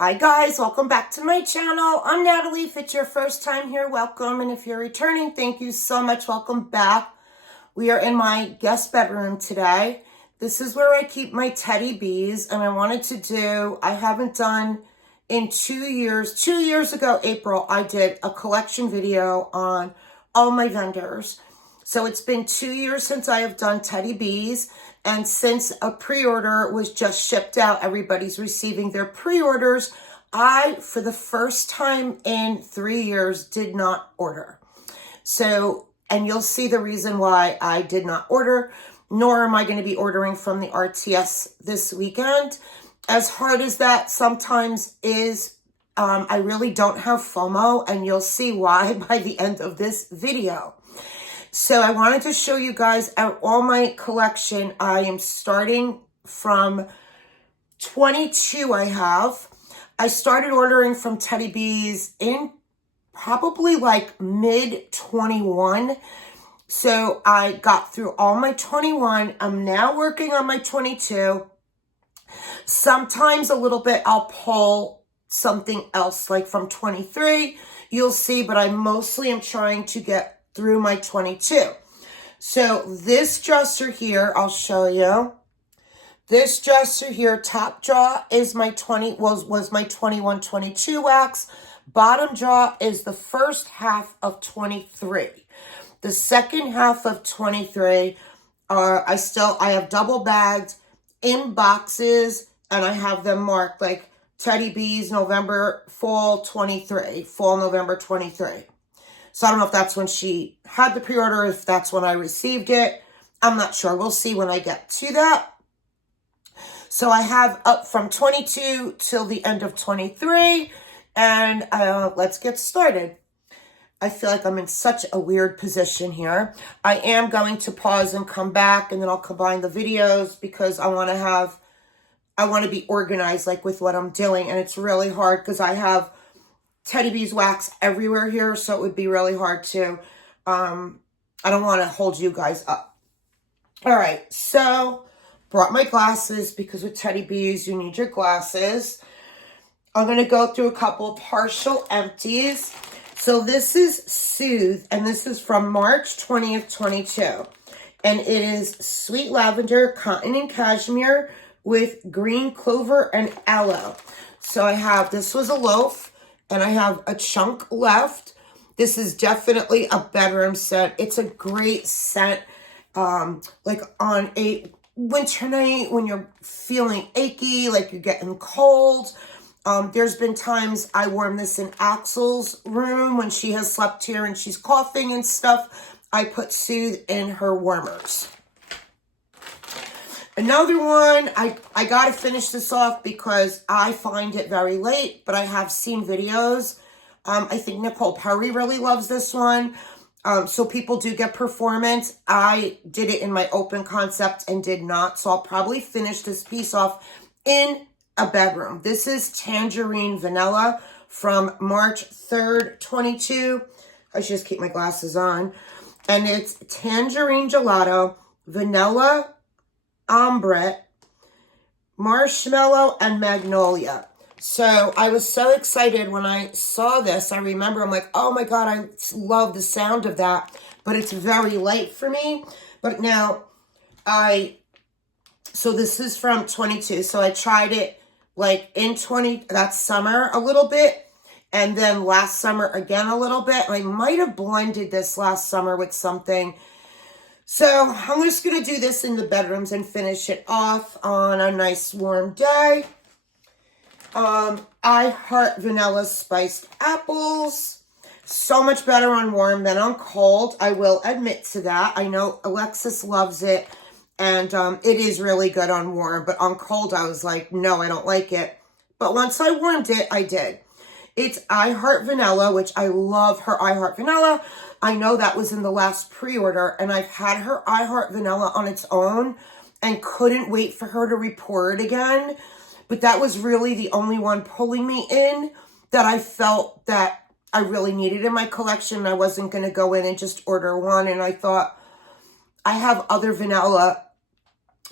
Hi guys, welcome back to my channel. I'm Natalie. If it's your first time here, welcome. And if you're returning, thank you so much. Welcome back. We are in my guest bedroom today. This is where I keep my teddy bees. And I haven't done in 2 years. 2 years ago, April, I did a collection video on all my vendors. So it's been 2 years since I have done teddy bees. And since a pre-order was just shipped out, everybody's receiving their pre-orders. I, for the first time in 3 years, did not order. So, and you'll see the reason why I did not order, nor am I going to be ordering from the RTS this weekend. As hard as that sometimes is, I really don't have FOMO, and you'll see why by the end of this video. So I wanted to show you guys out all my collection. I am starting from 22 I started ordering from Teddy Bees in probably like mid 21. So I got through all my 21. I'm now working on my 22. Sometimes a little bit I'll pull something else like from 23. You'll see, but I mostly am trying to get through my 22. So this dresser here, I'll show you. This dresser here, top jaw is my was my 21-22 wax. Bottom jaw is the first half of 23. The second half of 23 I have double bagged in boxes, and I have them marked like Teddy Bees fall November 23. So I don't know if that's when she had the pre-order, if that's when I received it. I'm not sure. We'll see when I get to that. So I have up from 22 till the end of 23. And let's get started. I feel like I'm in such a weird position here. I am going to pause and come back, and then I'll combine the videos because I want to be organized like with what I'm doing. And it's really hard because I have Teddy Bees wax everywhere here, so it would be really hard to, I don't want to hold you guys up. All right, so brought my glasses because with Teddy Bees, you need your glasses. I'm going to go through a couple partial empties. So this is Soothe, and this is from March 20th, 22. And it is sweet lavender, cotton and cashmere with green clover and aloe. So this was a loaf. And I have a chunk left. This is definitely a bedroom scent. It's a great scent, like on a winter night when you're feeling achy, like you're getting cold. There's been times I warm this in Axel's room when she has slept here and she's coughing and stuff. I put Soothe in her warmers. Another one, I got to finish this off because I find it very late, but I have seen videos. I think Nicole Perry really loves this one. So people do get performance. I did it in my open concept and did not. So I'll probably finish this piece off in a bedroom. This is Tangerine Vanilla from March 3rd, 22. I should just keep my glasses on. And it's Tangerine Gelato, Vanilla, Ombre, Marshmallow, and Magnolia. So I was so excited when I saw this. I remember I'm like, oh my God, I love the sound of that. But it's very light for me. But now so this is from 22. So I tried it like in that summer a little bit. And then last summer again a little bit. I might have blended this last summer with something. So I'm just going to do this in the bedrooms and finish it off on a nice warm day. I heart vanilla spiced apples. So much better on warm than on cold. I will admit to that. I know Alexis loves it. And it is really good on warm. But on cold, I was like, no, I don't like it. But once I warmed it, I did. It's I Heart Vanilla, which I love her I Heart Vanilla. I know that was in the last pre-order, and I've had her I Heart Vanilla on its own and couldn't wait for her to report it again. But that was really the only one pulling me in that I felt that I really needed in my collection. I wasn't going to go in and just order one, and I thought I have other vanilla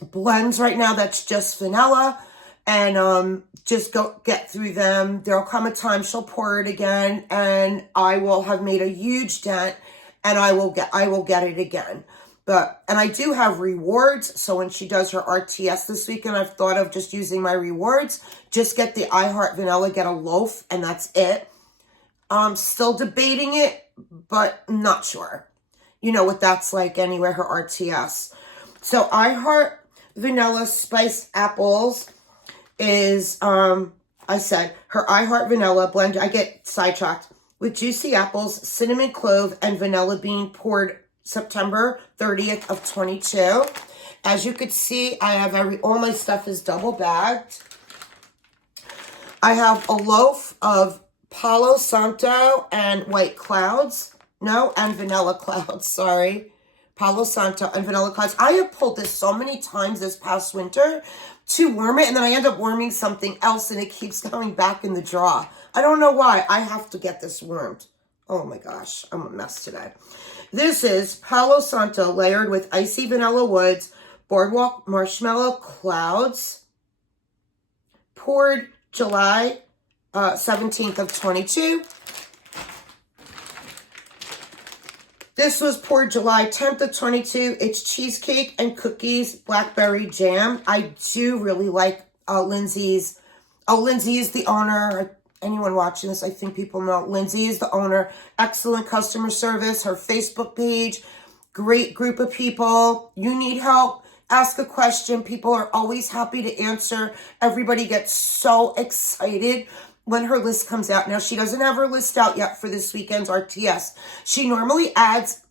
blends right now that's just vanilla. and just go get through them. There'll come a time she'll pour it again, and I will have made a huge dent, and I will get it again. And I do have rewards, so when she does her RTS this weekend, I've thought of just using my rewards. Just get the I Heart Vanilla, get a loaf, and that's it. I'm still debating it, but not sure. You know what that's like anyway, her RTS. So I Heart Vanilla Spiced Apples is, I said, her I Heart Vanilla blend. I get sidetracked. With juicy apples, cinnamon clove, and vanilla bean, poured September 30th of 22. As you could see, I have all my stuff is double bagged. I have a loaf of Palo Santo and White Clouds. No, and Vanilla Clouds, sorry. Palo Santo and Vanilla Clouds. I have pulled this so many times this past winter to worm it, and then I end up worming something else, and it keeps going back in the drawer. I don't know why. I have to get this wormed. Oh my gosh, I'm a mess today. This is Palo Santo layered with icy vanilla woods, boardwalk marshmallow clouds, poured July 17th of 22. This was poured July 10th of 22. It's cheesecake and cookies, blackberry jam. I do really like Lindsay's. Oh, Lindsay is the owner. Anyone watching this, I think people know. Lindsay is the owner. Excellent customer service. Her Facebook page. Great group of people. You need help, ask a question. People are always happy to answer. Everybody gets so excited when her list comes out. Now, she doesn't have her list out yet for this weekend's RTS. She normally adds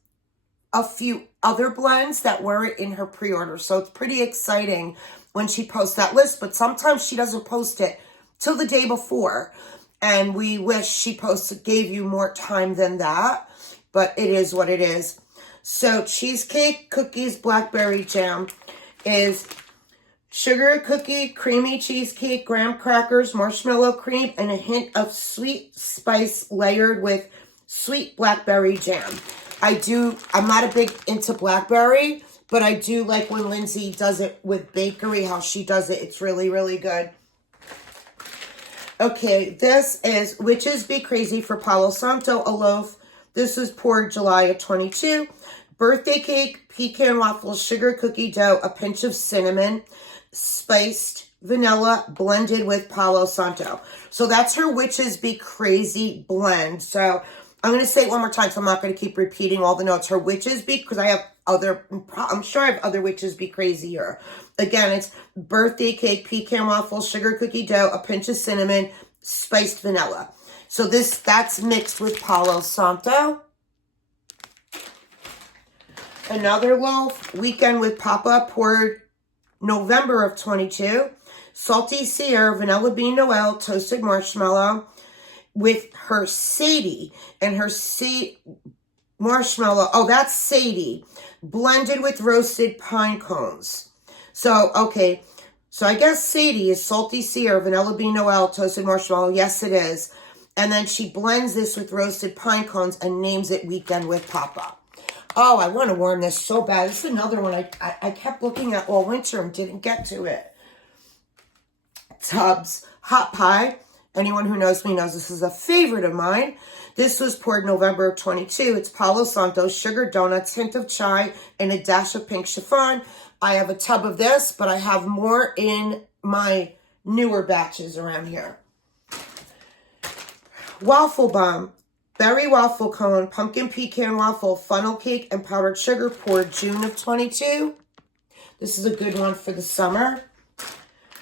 a few other blends that weren't in her pre-order. So it's pretty exciting when she posts that list. But sometimes she doesn't post it till the day before. And we wish she gave you more time than that. But it is what it is. So cheesecake, cookies, blackberry jam is sugar cookie, creamy cheesecake, graham crackers, marshmallow cream, and a hint of sweet spice layered with sweet blackberry jam. I'm not a big into blackberry, but I do like when Lindsay does it with bakery, how she does it. It's really, really good. Okay, this is Witches Be Crazy for Palo Santo, a loaf. This was poured July of 22. Birthday cake, pecan waffles, sugar cookie dough, a pinch of cinnamon, spiced vanilla blended with Palo Santo. So that's her Witches Be Crazy blend. So I'm going to say it one more time, so I'm not going to keep repeating all the notes. Her Witches Be, because I have I'm sure I have other Witches Be Crazy here. Again, it's birthday cake, pecan waffles, sugar cookie dough, a pinch of cinnamon, spiced vanilla. So that's mixed with Palo Santo. Another loaf, Weekend with Papa, poured November of 22. Salty Sierra, vanilla bean Noel, toasted marshmallow with her Sadie. And her marshmallow, oh, that's Sadie, blended with roasted pine cones. So, okay, so I guess Sadie is Salty Sierra, vanilla bean Noel, toasted marshmallow. Yes, it is. And then she blends this with roasted pine cones and names it Weekend with Papa. Oh, I want to worm this so bad. This is another one I kept looking at all winter and didn't get to it. Tubbs Hot Pie. Anyone who knows me knows this is a favorite of mine. This was poured November of 22. It's Palo Santo, sugar donuts, hint of chai, and a dash of pink chiffon. I have a tub of this, but I have more in my newer batches around here. Waffle Bomb. Berry waffle cone, pumpkin pecan waffle, funnel cake, and powdered sugar, poured June of 22. This is a good one for the summer.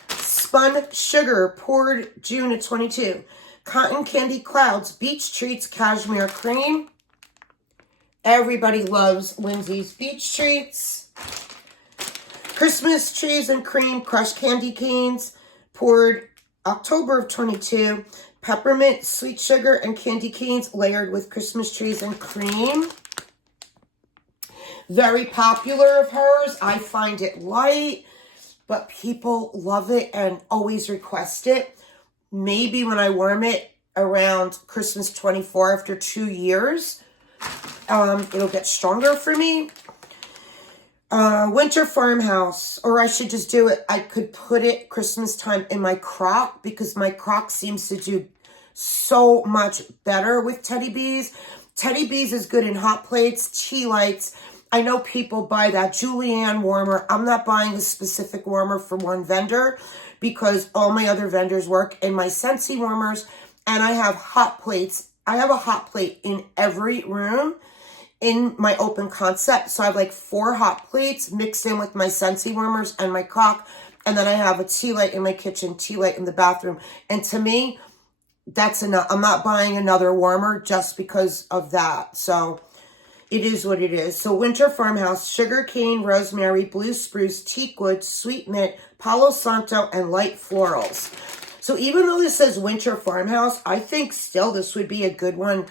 Spun sugar, poured June of 22. Cotton candy clouds, beach treats, cashmere cream. Everybody loves Lindsay's beach treats. Christmas trees and cream, crushed candy canes, poured October of 22. Peppermint, sweet sugar, and candy canes layered with Christmas trees and cream. Very popular of hers. I find it light, but people love it and always request it. Maybe when I worm it around Christmas 24 after 2 years, it'll get stronger for me. Winter Farmhouse, or I should just do it. I could put it Christmas time in my crock because my crock seems to do so much better with Teddy Bees. Teddy Bees is good in hot plates, tea lights. I know people buy that Julienne warmer. I'm not buying a specific warmer for one vendor because all my other vendors work in my Scentsy warmers, and I have hot plates. I have a hot plate in every room in my open concept. So I have like 4 hot plates mixed in with my Scentsy warmers and my crock. And then I have a tea light in my kitchen, tea light in the bathroom. And to me, that's enough. I'm not buying another warmer just because of that. So it is what it is. So Winter Farmhouse, sugar cane, rosemary, blue spruce, teakwood, sweet mint, Palo Santo, and light florals. So even though this says Winter Farmhouse, I think still this would be a good one.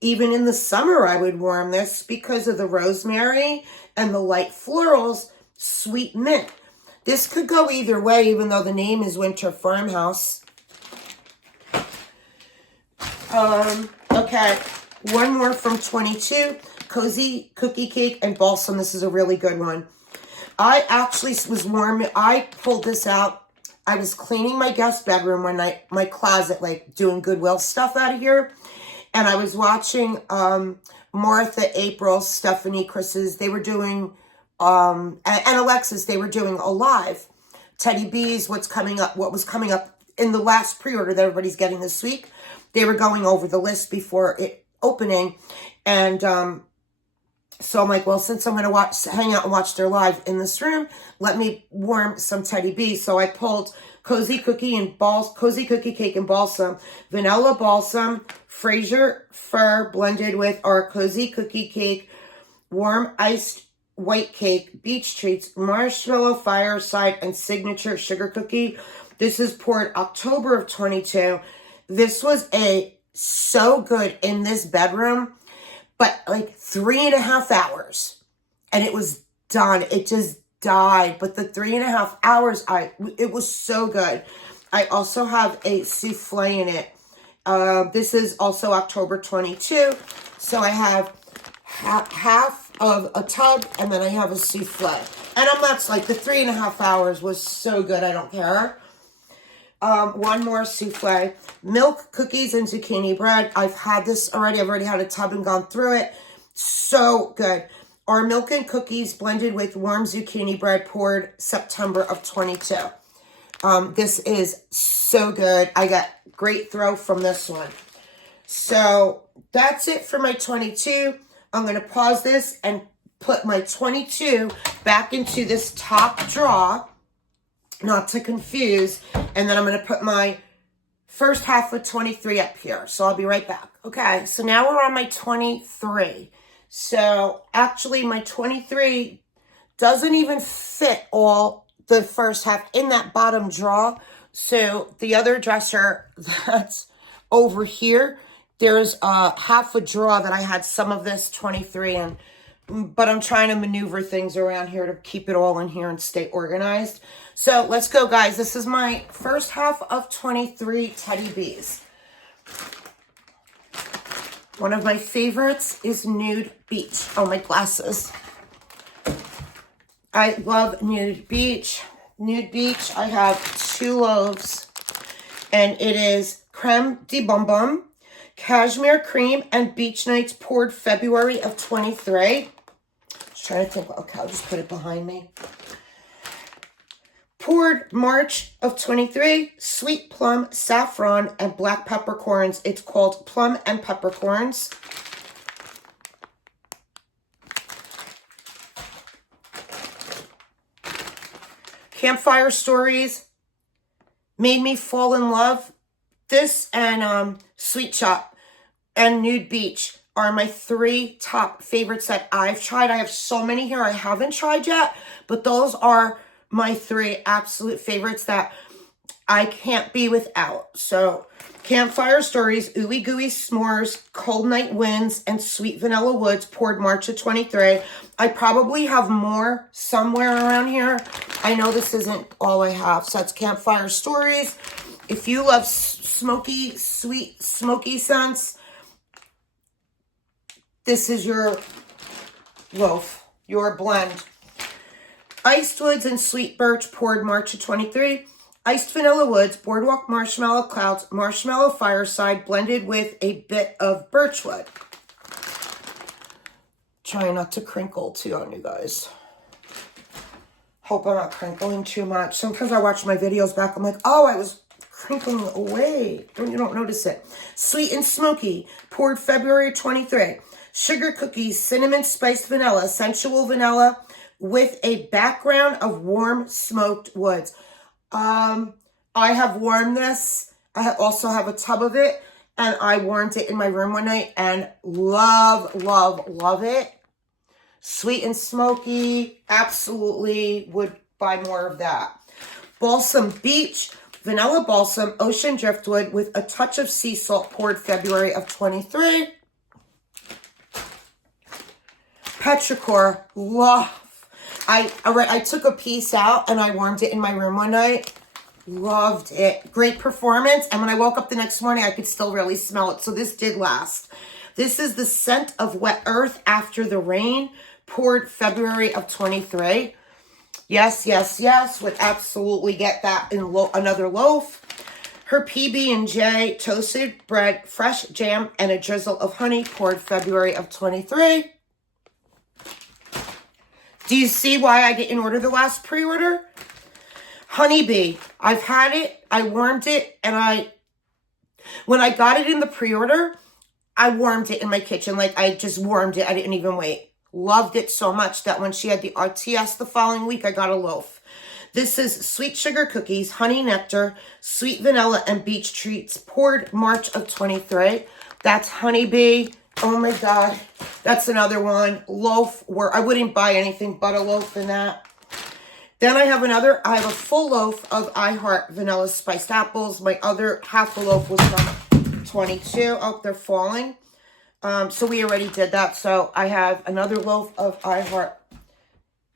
Even in the summer, I would warm this because of the rosemary and the light florals, sweet mint. This could go either way, even though the name is Winter Farmhouse. Okay, one more from 22, Cozy Cookie Cake and Balsam. This is a really good one. I actually was warm. I pulled this out. I was cleaning my guest bedroom one night, my closet, like doing Goodwill stuff out of here. And I was watching Martha, April, Stephanie, Chris's. They were doing, and Alexis, they were doing a live. Teddy Bees, what was coming up in the last pre-order that everybody's getting this week. They were going over the list before it opening. And so I'm like, well, since I'm going to hang out and watch their live in this room, let me warm some Teddy Bees. So I pulled Cozy Cookie Cake and Balsam, Vanilla Balsam, Fraser Fir blended with our Cozy Cookie Cake, Warm Iced White Cake, Beach Treats, Marshmallow Fireside, and Signature Sugar Cookie. This is poured October of 22. This was so good in this bedroom, but like 3.5 hours, and it was done. It just died, but the 3.5 hours, it was so good. I also have a souffle in it. This is also October 22, so I have half of a tub, and then I have a souffle. And I'm not like, the 3.5 hours was so good, I don't care. One more souffle. Milk, cookies, and zucchini bread. I've had this already. I've already had a tub and gone through it. So good. Our milk and cookies blended with warm zucchini bread poured September of 22. This is so good. I got great throw from this one. So that's it for my 22. I'm going to pause this and put my 22 back into this top drawer, not to confuse, and then I'm going to put my first half of 23 up here. So I'll be right back. Okay, so now we're on my 23. So actually my 23 doesn't even fit all the first half in that bottom drawer. So the other dresser that's over here, there's half a drawer that I had some of this 23 in. But I'm trying to maneuver things around here to keep it all in here and stay organized. So let's go, guys. This is my first half of 23 Teddy Bees. One of my favorites is Nude Beach. Oh, my glasses. I love Nude Beach. Nude Beach, I have 2 loaves. And it is Creme de Bum Bum, Cashmere Cream, and Beach Nights poured February of 23. Trying to think, okay, I'll just put it behind me. Poured March of 23, sweet plum, saffron, and black peppercorns. It's called Plum and Peppercorns. Campfire Stories, Made Me Fall in Love. This and Sweet Shop and Nude Beach are my 3 top favorites that I've tried. I have so many here I haven't tried yet, but those are my 3 absolute favorites that I can't be without. So Campfire Stories, Ooey Gooey S'mores, Cold Night Winds, and Sweet Vanilla Woods poured March of 23. I probably have more somewhere around here. I know this isn't all I have. So that's Campfire Stories. If you love smoky, sweet, smoky scents, this is your loaf, your blend. Iced Woods and Sweet Birch poured March of 23. Iced Vanilla Woods, Boardwalk Marshmallow Clouds, Marshmallow Fireside blended with a bit of Birchwood. Trying not to crinkle too on you guys. Hope I'm not crinkling too much. Sometimes I watch my videos back, I'm like, oh, I was crinkling away. And you don't notice it. Sweet and Smoky, poured February 23. Sugar Cookies, Cinnamon Spiced Vanilla, Sensual Vanilla with a background of warm smoked woods. I have warmed this. I also have a tub of it, and I warmed it in my room one night, and love, love, love it. Sweet and Smoky, absolutely would buy more of that. Balsam Beach, Vanilla Balsam, Ocean Driftwood with a touch of sea salt poured February of 23. Petrichor, love. I took a piece out and I warmed it in my room one night. Loved it. Great performance. And when I woke up the next morning, I could still really smell it. So this did last. This is the Scent of Wet Earth After the Rain, poured February of 23. Yes, yes, yes. Would absolutely get that in another loaf. Her PB&J toasted bread, fresh jam, and a drizzle of honey, poured February of 23. Do you see why I didn't order the last pre-order? Honeybee. I've had it. I warmed it. And when I got it in the pre-order, I warmed it in my kitchen. Like, I just warmed it. I didn't even wait. Loved it so much that when she had the RTS the following week, I got a loaf. This is Sweet Sugar Cookies, Honey Nectar, Sweet Vanilla, and Beach Treats, poured March of 23. That's Honeybee. Oh my God. That's another one. Loaf, where I wouldn't buy anything but a loaf in that. Then I have a full loaf of I Heart Vanilla Spiced Apples. My other half a loaf was from 22. Oh, they're falling. So we already did that. So I have another loaf of I Heart.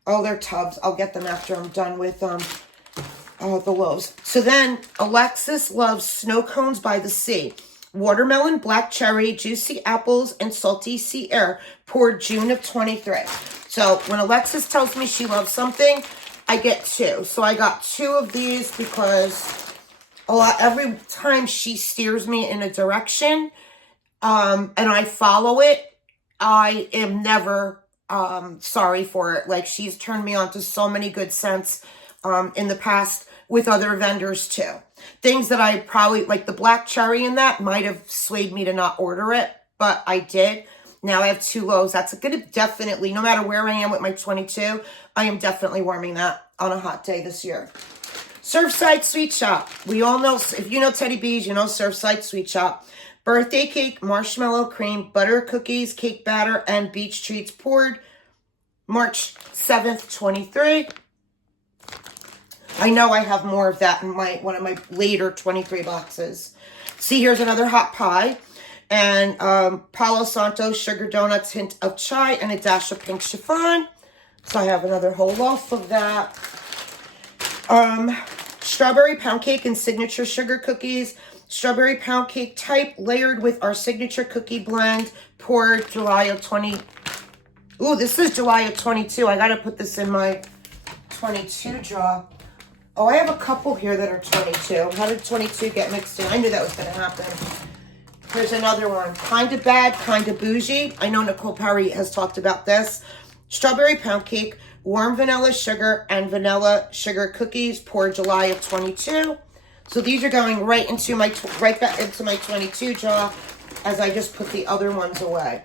Oh, they're tubs. I'll get them after I'm done with the loaves. So then Alexis loves Snow Cones by the Sea. Watermelon, black cherry, juicy apples, and salty sea air, poured June of 23. So when Alexis tells me she loves something, I get two. So I got two of these because every time she steers me in a direction, and I follow it, I am never sorry for it. Like, she's turned me on to so many good scents in the past with other vendors too. Things that I probably, like the black cherry in that, might have swayed me to not order it, but I did. Now I have two loaves. That's going to definitely, no matter where I am with my 22, I am definitely warming that on a hot day this year. Surfside Sweet Shop. We all know, if you know Teddy B's, you know Surfside Sweet Shop. Birthday cake, marshmallow cream, butter cookies, cake batter, and beach treats, poured March 7th, 23. I know I have more of that in one of my later 23 boxes. See, here's another hot pie. And Palo Santo sugar donuts, hint of chai, and a dash of pink chiffon. So I have another whole loaf of that. Strawberry pound cake and signature sugar cookies. Strawberry pound cake type, layered with our signature cookie blend, poured July of 20. Ooh, this is July of 22. I got to put this in my 22 drawer. Oh, I have a couple here that are 22. How did 22 get mixed in? I knew that was going to happen. Here's another one. Kind of bad, kind of bougie. I know Nicole Perry has talked about this. Strawberry pound cake, warm vanilla sugar, and vanilla sugar cookies, poured July of 22. So these are going right back into my 22 jar as I just put the other ones away.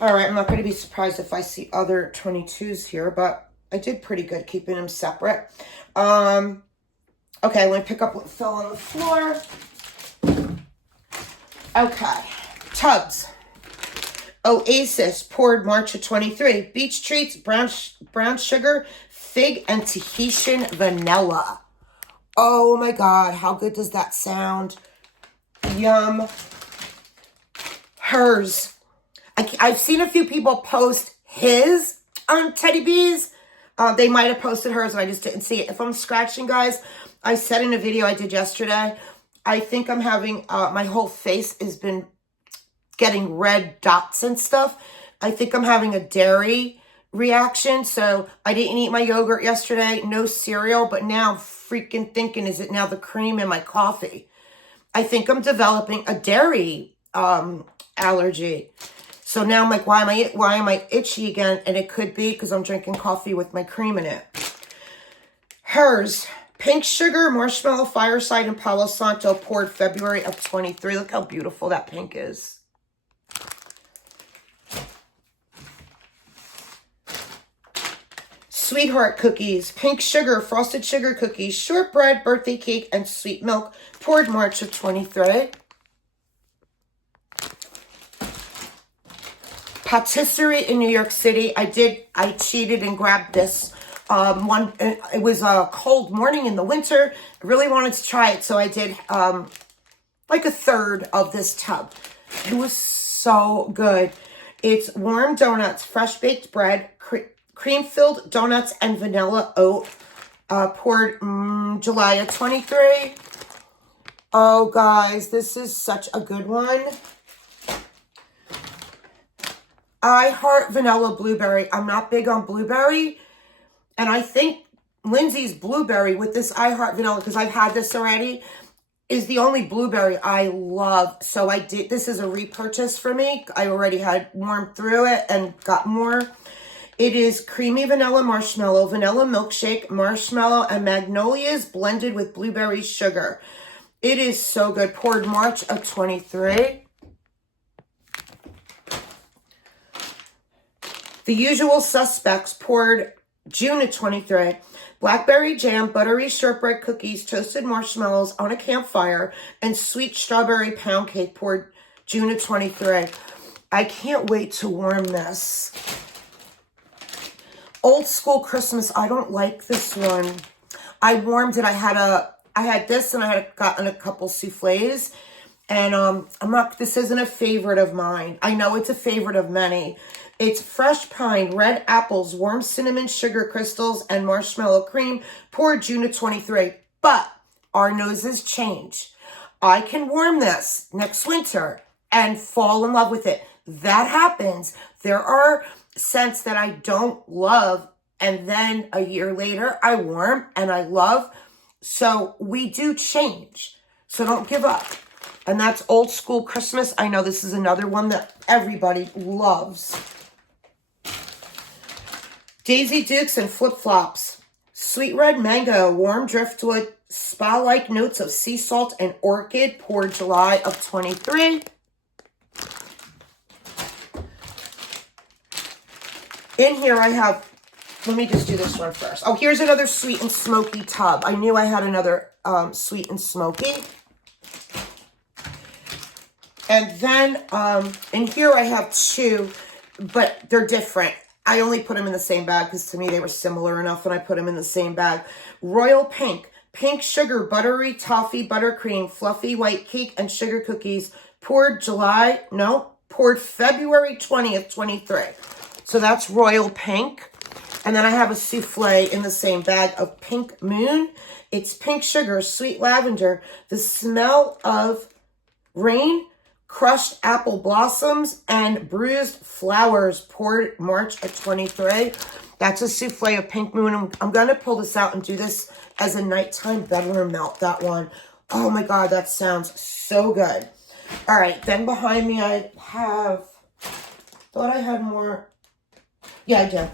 All right, I'm not going to be surprised if I see other 22s here, but I did pretty good keeping them separate. Okay, I'm going to pick up what fell on the floor. Okay, tubs. Oasis, poured March of 23. Beach treats, brown sugar, fig, and Tahitian vanilla. Oh my God, how good does that sound? Yum. Hers. I've seen a few people post his on Teddy B's. They might have posted hers and I just didn't see it. If I'm scratching, guys, I said in a video I did yesterday, I think I'm having, my whole face has been getting red dots and stuff. I think I'm having a dairy reaction. So I didn't eat my yogurt yesterday, no cereal, but now I'm freaking thinking, is it now the cream in my coffee? I think I'm developing a dairy allergy. So now I'm like, why am I itchy again? And it could be because I'm drinking coffee with my cream in it. Hers, pink sugar, marshmallow, fireside, and Palo Santo, poured February of 23. Look how beautiful that pink is. Sweetheart cookies, pink sugar, frosted sugar cookies, shortbread, birthday cake, and sweet milk, poured March of 23. Patisserie in New York City. I cheated and grabbed this one. It was a cold morning in the winter. I really wanted to try it, so I did like a third of this tub. It was so good. It's warm donuts, fresh baked bread, cream-filled donuts, and vanilla oat, poured July of 23. Oh, guys, this is such a good one. I heart vanilla blueberry. I'm not big on blueberry, and I think Lindsay's blueberry with this I heart vanilla, because I've had this already, is the only blueberry I love. So this is a repurchase for me. I already had warmed through it and got more. It is creamy vanilla marshmallow, vanilla milkshake, marshmallow, and magnolias blended with blueberry sugar. It is so good. Poured March of 23. The Usual Suspects, poured June of 23. Blackberry jam, buttery shortbread cookies, toasted marshmallows on a campfire, and sweet strawberry pound cake, poured June of 23. I can't wait to warm this. Old School Christmas. I don't like this one. I warmed it. I had this, and I had gotten a couple souffles. And this isn't a favorite of mine. I know it's a favorite of many. It's fresh pine, red apples, warm cinnamon, sugar crystals, and marshmallow cream, poured June of 23. But our noses change. I can warm this next winter and fall in love with it. That happens. There are scents that I don't love, and then a year later I warm and I love. So we do change. So don't give up. And that's Old School Christmas. I know this is another one that everybody loves. Daisy Dukes and Flip Flops. Sweet red mango, warm driftwood, spa-like notes of sea salt and orchid, poured July of 23. In here I have, let me just do this one first. Oh, here's another sweet and smoky tub. I knew I had another sweet and smoky. And then in here I have two, but they're different. I only put them in the same bag because to me they were similar enough, and I put them in the same bag. Royal Pink, pink sugar, buttery toffee, buttercream, fluffy white cake, and sugar cookies, poured February 20th, 23. So that's Royal Pink. And then I have a souffle in the same bag of Pink Moon. It's pink sugar, sweet lavender, the smell of rain, crushed apple blossoms, and bruised flowers, poured March of 23. That's a souffle of Pink Moon. I'm going to pull this out and do this as a nighttime bedroom melt, that one. Oh my God, that sounds so good. All right, then behind me I have, thought I had more. Yeah, I do.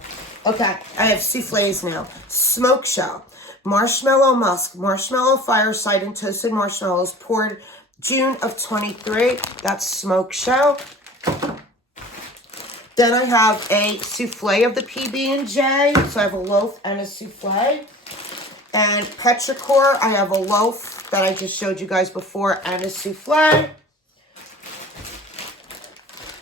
Okay, I have souffles now. Smoke Shell, marshmallow musk, marshmallow fireside, and toasted marshmallows, poured June of 23. That's Smoke Shell. Then I have a souffle of the PB&J. So I have a loaf and a souffle. And Petrichor, I have a loaf that I just showed you guys before and a souffle.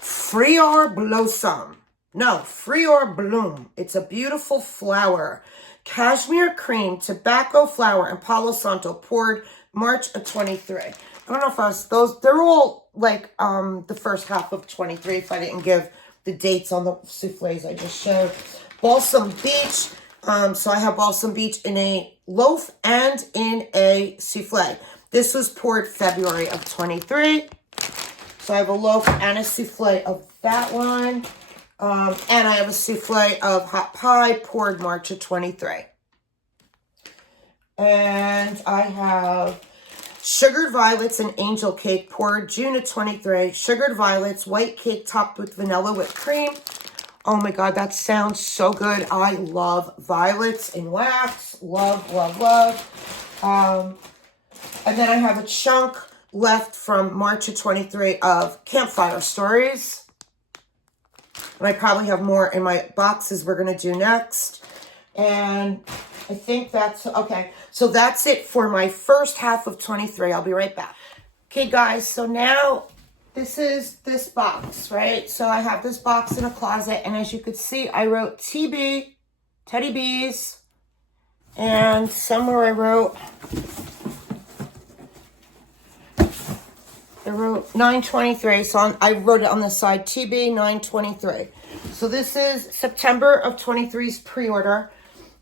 Frior Blossom. No, Frior Bloom. It's a beautiful flower. Cashmere cream, tobacco flower, and Palo Santo, poured March of 23. I don't know if they're all like the first half of 23 if I didn't give the dates on the souffles I just showed. Balsam Beach. So I have Balsam Beach in a loaf and in a souffle. This was poured February of 23. So I have a loaf and a souffle of that one. And I have a souffle of hot pie poured March of 23. And I have sugared violets and angel cake poured June of 23. Sugared violets, white cake topped with vanilla whipped cream. Oh my God, that sounds so good. I love violets in wax. Love, love, love. And then I have a chunk left from March of 23 of Campfire Stories. And I probably have more in my boxes we're going to do next. And I think that's, okay. So that's it for my first half of 23. I'll be right back. Okay, guys. So now this is this box, right? So I have this box in a closet. And as you could see, I wrote TB, Teddy Bees. And somewhere I wrote 923. So I wrote it on the side, TB 923. So this is September of 23's pre-order.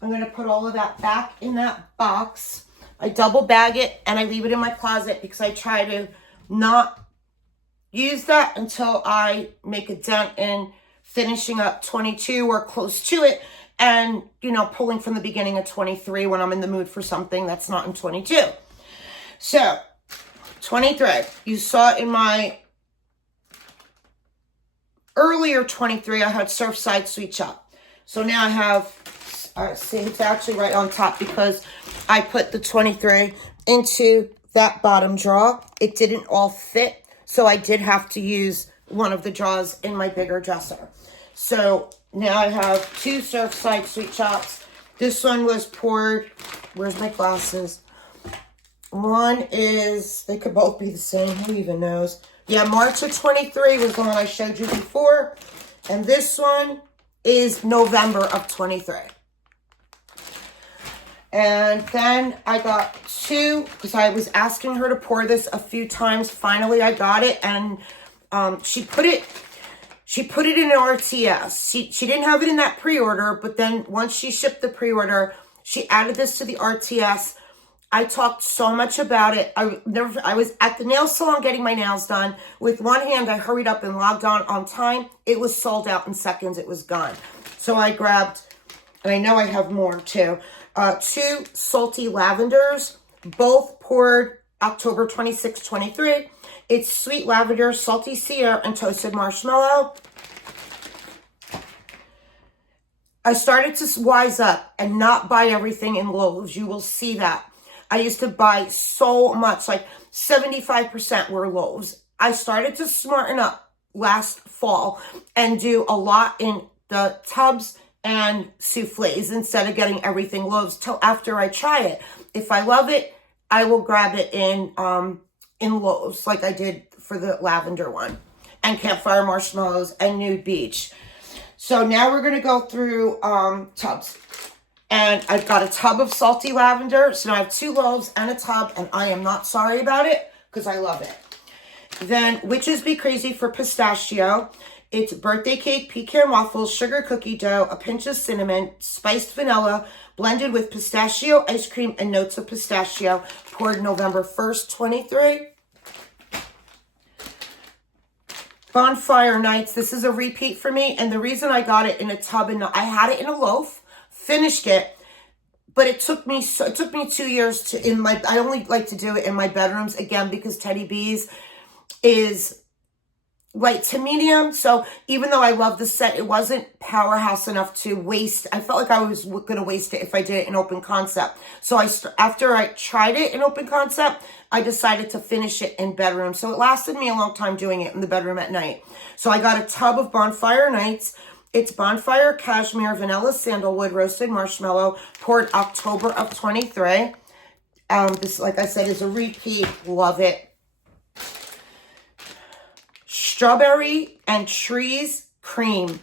I'm going to put all of that back in that box. I double bag it and I leave it in my closet because I try to not use that until I make a dent in finishing up 22 or close to it. And, you know, pulling from the beginning of 23 when I'm in the mood for something that's not in 22. So 23. You saw in my earlier 23, I had Surfside Sweet Chop. So now I have, see, it's actually right on top because I put the 23 into that bottom drawer. It didn't all fit, so I did have to use one of the drawers in my bigger dresser. So now I have 2 Surfside Sweet Chops. This one was poured, where's my glasses? One is, they could both be the same, who even knows? Yeah, March of 23 was the one I showed you before. And this one is November of 23. And then I got 2, because I was asking her to pour this a few times. Finally, I got it. And she put it in an RTS. She didn't have it in that pre-order, but then once she shipped the pre-order, she added this to the RTS. I talked so much about it. I was at the nail salon getting my nails done. With one hand, I hurried up and logged on time. It was sold out in seconds. It was gone. So I grabbed, and I know I have more too, 2 salty lavenders, both poured October 26, 23. It's sweet lavender, salty cedar, and toasted marshmallow. I started to wise up and not buy everything in loaves. You will see that. I used to buy so much, like 75% were loaves. I started to smarten up last fall and do a lot in the tubs and souffles instead of getting everything loaves till after I try it. If I love it, I will grab it in loaves like I did for the lavender one, and Campfire Marshmallows and Nude Beach. So now we're going to go through tubs. And I've got a tub of salty lavender. So now I have 2 loaves and a tub, and I am not sorry about it because I love it. Then Witches Be Crazy for pistachio. It's birthday cake, pecan waffles, sugar cookie dough, a pinch of cinnamon, spiced vanilla, blended with pistachio ice cream and notes of pistachio, poured November 1st, 23. Bonfire Nights. This is a repeat for me, and the reason I got it in a tub, and I had it in a loaf, finished it, but it took me 2 years to, I only like to do it in my bedrooms, again, because Teddy Bees is light to medium. So even though I love the set, it wasn't powerhouse enough to waste. I felt like I was going to waste it if I did it in open concept. So after I tried it in open concept, I decided to finish it in bedroom. So it lasted me a long time doing it in the bedroom at night. So I got a tub of Bonfire Nights. It's Bonfire Cashmere Vanilla Sandalwood Roasted Marshmallow, poured October of 23. This, like I said, is a repeat. Love it. Strawberry and Trees Cream.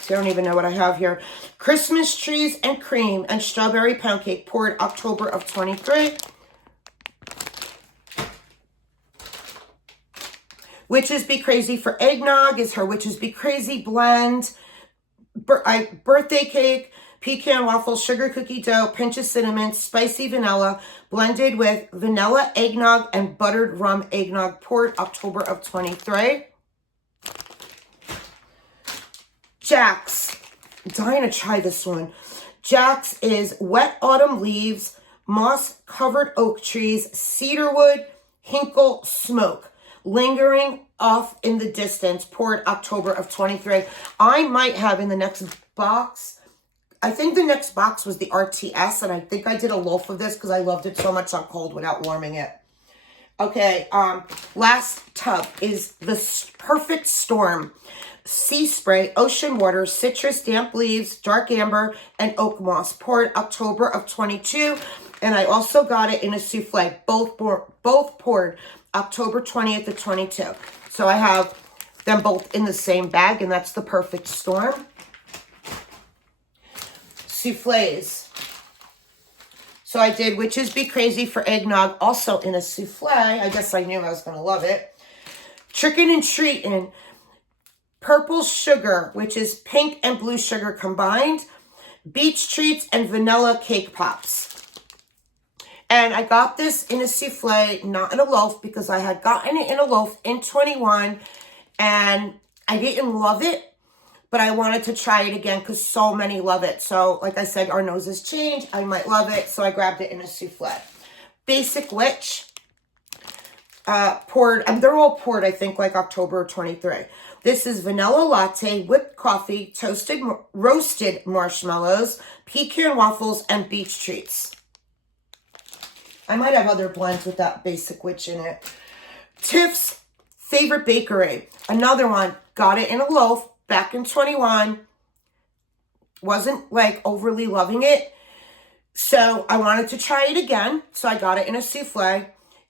See, I don't even know what I have here. Christmas Trees and Cream and Strawberry Pound Cake, poured October of 23. Witches Be Crazy for eggnog is her Witches Be Crazy blend. Birthday cake, pecan waffles, sugar cookie dough, pinch of cinnamon, spicy vanilla, blended with vanilla eggnog and buttered rum eggnog, poured October of 23. Jack's. I'm dying to try this one. Jack's is Wet Autumn Leaves, Moss-Covered Oak Trees, Cedarwood, Hinkle Smoke. Lingering off in the distance, poured October of 23. I might have in the next box, I think the next box was the RTS, and I think I did a loaf of this because I loved it so much on cold without warming it. Okay, last tub is the Perfect Storm. Sea Spray, Ocean Water, Citrus, Damp Leaves, Dark Amber, and Oak Moss. Poured October of 22. And I also got it in a souffle. Both poured October 20th of 22. So I have them both in the same bag, and that's the Perfect Storm. Souffles. So I did Witches Be Crazy for eggnog, also in a souffle. I guess I knew I was going to love it. Trickin' and Treatin'. Purple Sugar, which is pink and blue sugar combined. Beach Treats and Vanilla Cake Pops. And I got this in a souffle, not in a loaf, because I had gotten it in a loaf in 21. And I didn't love it. But I wanted to try it again because so many love it. So, like I said, our noses change. I might love it. So I grabbed it in a souffle. Basic Witch. Poured, and they're all poured, I think, like October 23. This is vanilla latte, whipped coffee, roasted marshmallows, pecan waffles, and beach treats. I might have other blends with that Basic Witch in it. Tiff's Favorite Bakery. Another one. Got it in a loaf. Back in 21, wasn't like overly loving it. So I wanted to try it again. So I got it in a souffle.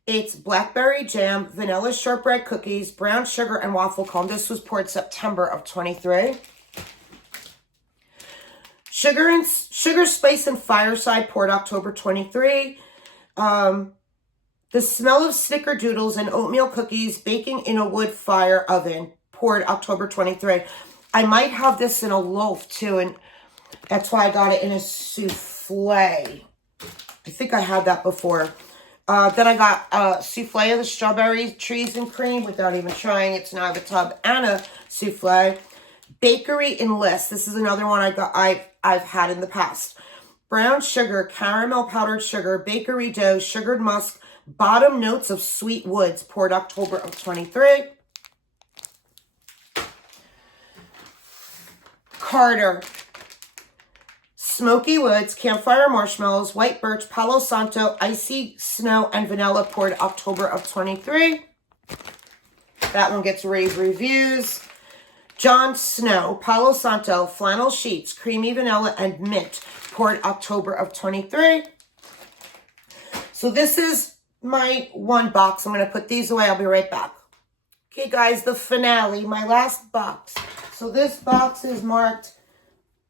It's blackberry jam, vanilla shortbread cookies, brown sugar, and waffle cone. This was poured September of 23. Sugar Spice and Fireside poured October 23. The Smell of Snickerdoodles and Oatmeal Cookies baking in a wood fire oven poured October 23. I might have this in a loaf too, and that's why I got it in a souffle. I think I had that before. Then I got a souffle of the Strawberry Trees and Cream without even trying. It's now the tub and a souffle. Bakery Enlist. This is another one I've had in the past. Brown sugar, caramel powdered sugar, bakery dough, sugared musk, bottom notes of sweet woods poured October of 23. Carter. Smoky Woods, Campfire Marshmallows, White Birch, Palo Santo, Icy Snow, and Vanilla poured October of 23. That one gets rave reviews. Jon Snow, Palo Santo, Flannel Sheets, Creamy Vanilla, and Mint poured October of 23. So this is my one box. I'm going to put these away. I'll be right back. Okay, guys, the finale, my last box. So this box is marked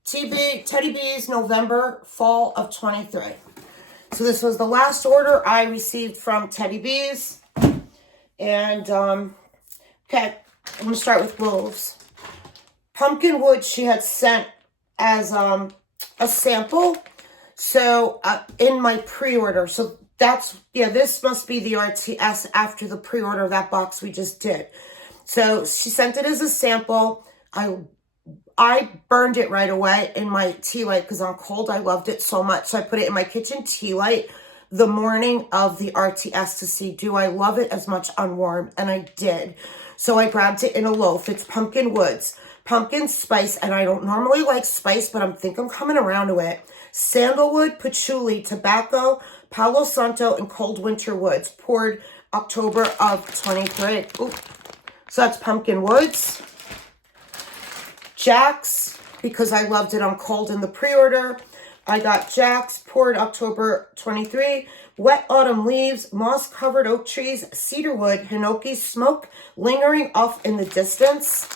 Teddy Bees November Fall of 23. So this was the last order I received from Teddy Bees. And, okay, I'm going to start with Wolves. Pumpkin Wood she had sent as a sample. So in my pre-order. So that's, yeah, this must be the RTS after the pre-order of that box we just did. So she sent it as a sample. I burned it right away in my tea light because on cold I loved it so much. So I put it in my kitchen tea light the morning of the RTS to see, do I love it as much on warm? And I did. So I grabbed it in a loaf. It's Pumpkin Woods, pumpkin spice, and I don't normally like spice, but I think I'm coming around to it. Sandalwood, patchouli, tobacco, Palo Santo, and cold winter woods poured October of 23. Ooh. So that's Pumpkin Woods. Jack's, because I loved it on cold in the pre-order. I got Jack's, poured October 23. Wet Autumn Leaves, Moss-Covered Oak Trees, Cedarwood, Hinoki Smoke, lingering off in the distance.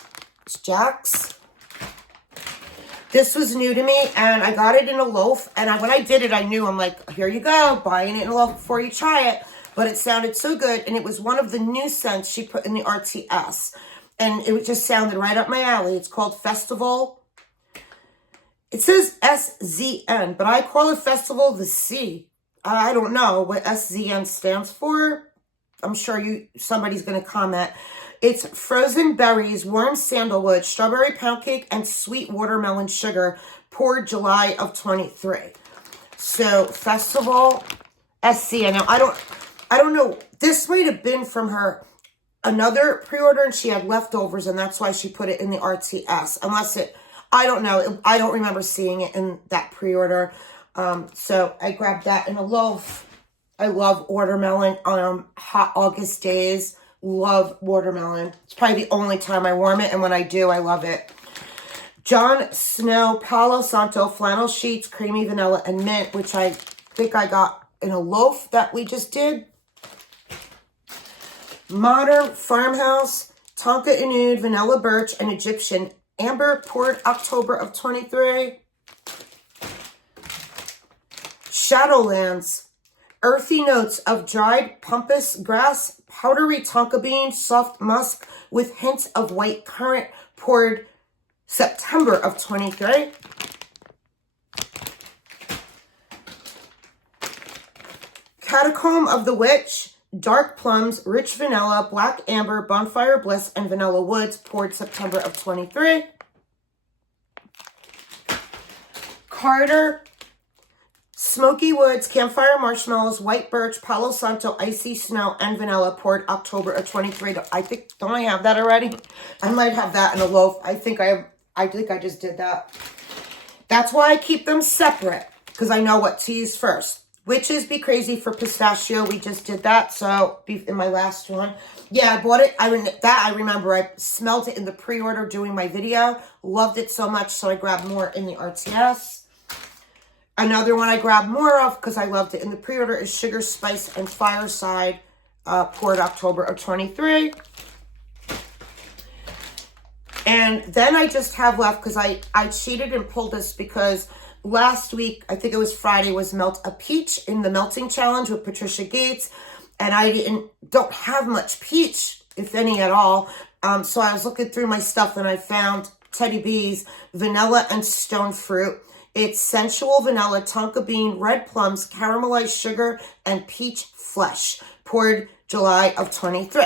It's Jack's. This was new to me, and I got it in a loaf. And when I did it, I knew, I'm like, here you go, buying it in a loaf before you try it. But it sounded so good, and it was one of the new scents she put in the RTS. And it just sounded right up my alley. It's called Festival. It says SZN, but I call it Festival the C. I don't know what SZN stands for. I'm sure somebody's going to comment. It's frozen berries, warm sandalwood, strawberry pound cake, and sweet watermelon sugar, poured July of 23. So Festival SC. I know, I don't know. This might have been from her another pre-order and she had leftovers and that's why she put it in the RTS. Unless it, I don't know. I don't remember seeing it in that pre-order. So I grabbed that in a loaf. I love watermelon on hot August days. Love watermelon. It's probably the only time I warm it, and when I do, I love it. Jon Snow Palo Santo flannel sheets, creamy vanilla and mint, which I think I got in a loaf that we just did. Modern Farmhouse Tonka Inuit vanilla birch and Egyptian amber, poured October of 23. Shadowlands earthy notes of dried pampas grass, powdery tonka bean, soft musk with hints of white currant, poured September of 23. Catacomb of the Witch, dark plums, rich vanilla, black amber, bonfire bliss, and vanilla woods, poured September of 23. Carter, smoky woods, campfire marshmallows, white birch, Palo Santo, icy snow, and vanilla, poured October of 23. I think, don't I have that already? I might have that in a loaf. I think I just did that. That's why I keep them separate, because I know what to use first. Witches Be Crazy for pistachio. We just did that, so in my last one. Yeah, I bought it. I remember. I smelled it in the pre-order doing my video. Loved it so much, so I grabbed more in the RTS. Another one I grabbed more of because I loved it in the pre-order is Sugar Spice and Fireside, poured October of 23. And then I just have left because I cheated and pulled this because last week, I think it was Friday, was Melt a Peach in the Melting Challenge with Patricia Gates. And I don't have much peach, if any at all. So I was looking through my stuff and I found Teddy B's Vanilla and Stone Fruit. It's sensual vanilla, tonka bean, red plums, caramelized sugar, and peach flesh, poured July of 23.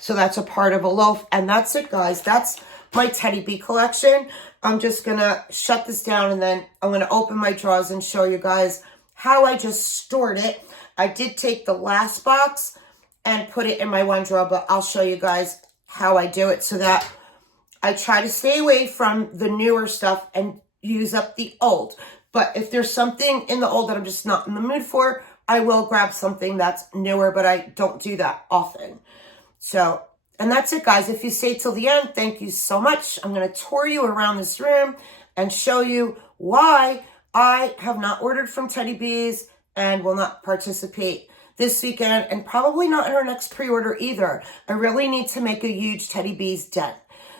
So that's a part of a loaf. And that's it, guys. That's my Teddy B collection. I'm just going to shut this down and then I'm going to open my drawers and show you guys how I just stored it. I did take the last box and put it in my one drawer, but I'll show you guys how I do it so that I try to stay away from the newer stuff and use up the old. But if there's something in the old that I'm just not in the mood for, I will grab something that's newer, but I don't do that often. So, and that's it, guys. If you stay till the end, thank you so much. I'm going to tour you around this room and show you why I have not ordered from Teddy B's and will not participate this weekend and probably not in our next pre-order either. I really need to make a huge Teddy B's dent.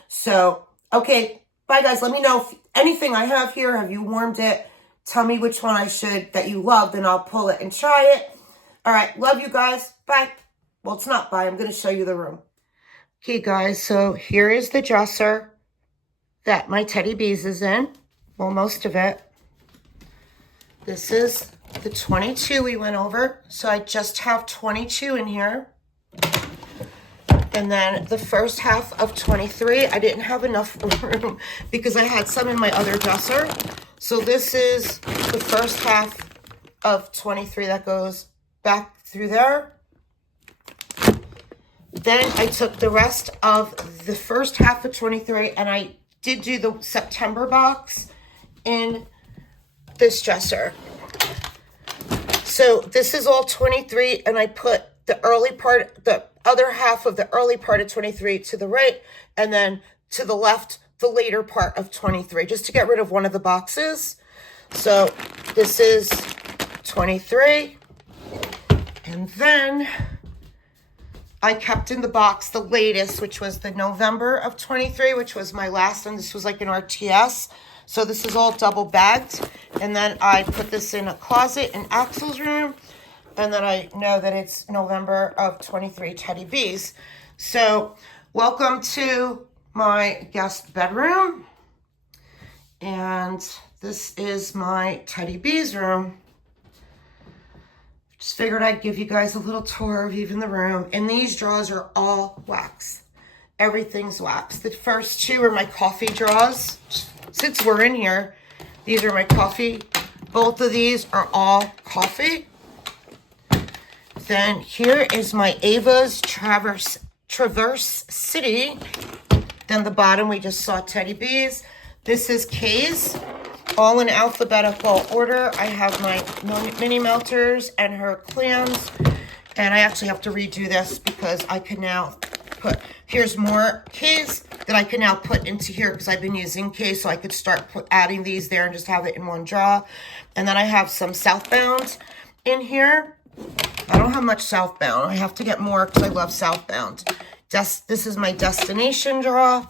So, okay, bye, guys. Let me know if anything I have here, have you warmed it? Tell me which one I should, that you loved, and I'll pull it and try it. All right, love you guys. Bye. Well, it's not bye. I'm going to show you the room. Okay, guys, so here is the dresser that my Teddy B's is in. Well, most of it. This is the 22 we went over. So I just have 22 in here. And then the first half of 23, I didn't have enough room because I had some in my other dresser. So this is the first half of 23 that goes back through there. Then I took the rest of the first half of 23 and I did do the September box in this dresser. So this is all 23 and I put the early part, the other half of the early part of 23 to the right, and then to the left, the later part of 23, just to get rid of one of the boxes. So this is 23. And then I kept in the box the latest, which was the November of 23, which was my last one. This was like an RTS. So this is all double bagged. And then I put this in a closet in Axel's room. And then I know that it's November of 23 Teddy B's. So welcome to my guest bedroom. And this is my Teddy B's room. Just figured I'd give you guys a little tour of even the room. And these drawers are all wax. everything's wax. The first two are my coffee drawers. Since we're in here, these are my coffee. Both of these are all coffee. Then here is my Ava's Traverse City. Then the bottom, we just saw Teddy Bees. This is Kay's, all in alphabetical order. I have my mini melters and her clams. And I actually have to redo this because I can now put, here's more K's that I can now put into here because I've been using K's, so I could start adding these there and just have it in one drawer. And then I have some Southbound in here. I don't have much Southbound. I have to get more because I love Southbound. This is my destination drawer.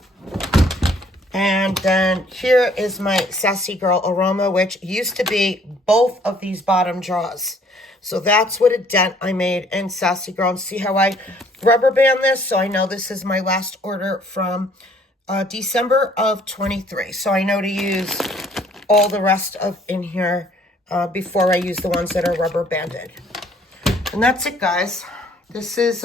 And then here is my Sassy Girl Aroma, which used to be both of these bottom drawers. So that's what a dent I made in Sassy Girl. And see how I rubber band this? So I know this is my last order from December of 23. So I know to use all the rest of in here before I use the ones that are rubber banded. And that's it, guys. This is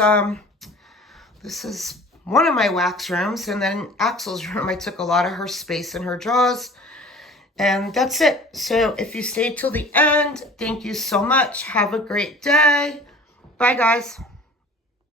one of my wax rooms. And then Axel's room, I took a lot of her space in her drawers. And that's it. So if you stayed till the end, thank you so much. Have a great day. Bye, guys.